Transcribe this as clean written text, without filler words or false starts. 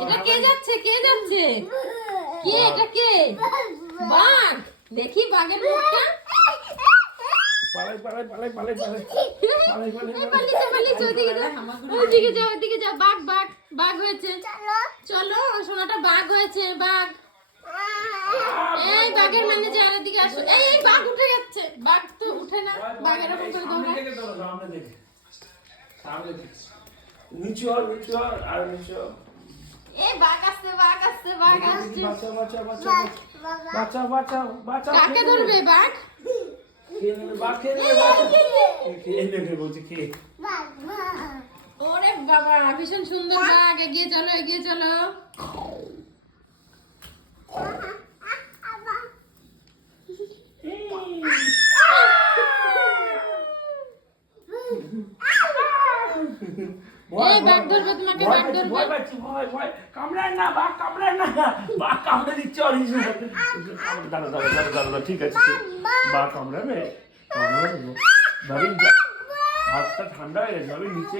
এটা কে যাচ্ছে কে যাচ্ছে কে এটা কে বাঘ দেখি বাঘের মুখটা ওইদিকে যাও বাঘ বাঘ বাঘ হয়েছে চলো সোনাটা বাঘ হয়েছে বাঘ এই বাঘের মানে যার দিকে আসো এই বাঘ উঠে যাচ্ছে বাঘ তো উঠে না বাঘ এরকম করে ধরো সামনে নিচু আর নিচু এই বাঘ আসছে বাঘ আসছে বাচ্চা কাকে ধরবে বাঘ খেয়ে নেবে বলছে খেয়ে ওরে বাবা ভীষণ সুন্দর বাঘ এগিয়ে চলো বাঘ ধরবে তোমাকে বাঘ ধরবে ভয় কামড়ায় না বাঘ কামড়ে দিচ্ছে দাদা ঠিক আছে বাঘ কামড়াবে হাতটা ঠান্ডা হয়ে গেছে নিচে